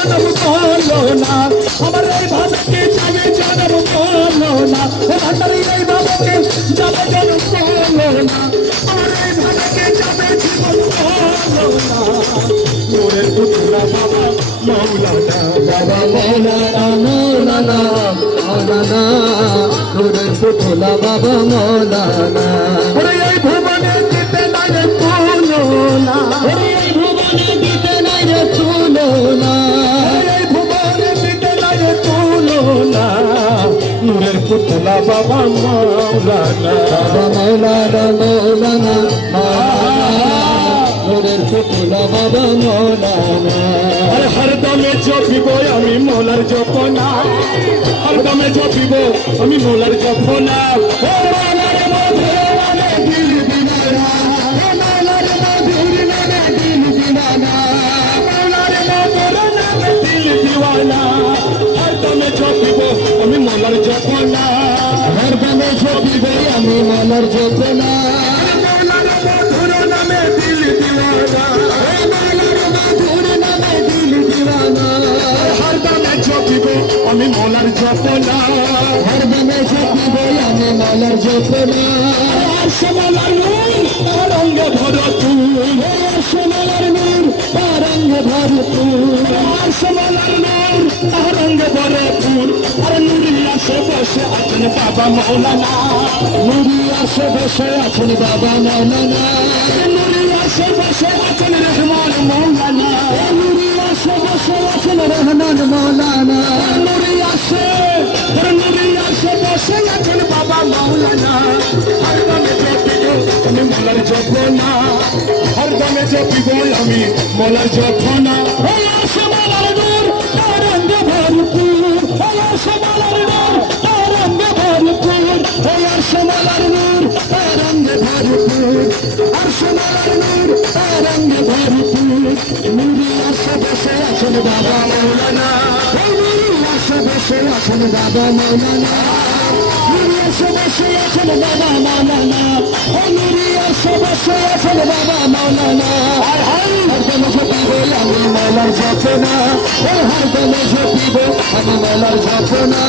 জনম বলো না আমার এই ভাবকে যাবে জনম বলো না ভান্ডারি এই ভাবকে যাবে জনম বলো না আমার এই ভাবকে যাবে জীবন বলো না নূরের পুতলা বাবা মৌলানা বাবা মৌলানা মৌলানা মৌলানা নূরের পুতলা বাবা মৌলানা ওরে এই ভুবনে দিতে নাই রে তুলনা ওরে এই ভুবনে দিতে নাই রে তুলনা এই ভুবনে দিতে নাই রে তুলনা নূরের পুতলা বাবা মৌলানা বাবা মৌলানা মৌলানা মৌলানা নূরের পুতলা বাবা মৌলানা আর হরদমে জপিব আমি মৌলার জপনা হরদমে জপিব আমি মৌলার জপনা ও মৌলার মধুরে দিল দিনানা ও মৌলার মধুরে দিল দিনানা মৌলার মধুরে দিল দিওয়ানা হরদমে জপিব আমি মৌলার জপনা হরদমে জপিব আমি মৌলার জপনা মৌলার মধুরে নামে দিল দিওয়ানা হরদমে জপিব আমি মৌলার জপনা হরদমে জপিব আমি মৌলার জপনা আরশমালার নূর রঙ্গে ভরপুর আরশমালার নূর রঙ্গে ভরপুর আরশমালার নূর রঙ্গে ভরপুর আর নূরি আশেপাশে আছেন বাবা মৌলানা নূরি আশেপাশে আছেন বাবা মৌলানা নূরি আশেপাশে আছেন রহমান মৌলানা নূরি আশেপাশে আছেন রহমান মৌলানা নূরি আশেপাশে আছেন বাবা মৌলানা হরদমে জপিব আমি মৌলার জপনা হরদমে জপিব আমি মৌলার জপনা ওই আশমালার নূর রঙ্গে ভরপুর ওই আশমালার নূর রঙ্গে ভরপুর ওই আশমালার নূর রঙ্গে ভরপুর আশমালার নূর রঙ্গে ভরপুর নূরি আশেপাশে আছেন বাবা মৌলানা ওই নূরি আশেপাশে আছেন বাবা মৌলানা নূরি আশেপাশে আছেন বাবা মৌলানা ওই নূরি আশেপাশে আছেন বাবা মৌলানা হরদমে জপিব আমি মৌলার জপনা হরদমে জপিব আমি মৌলার জপনা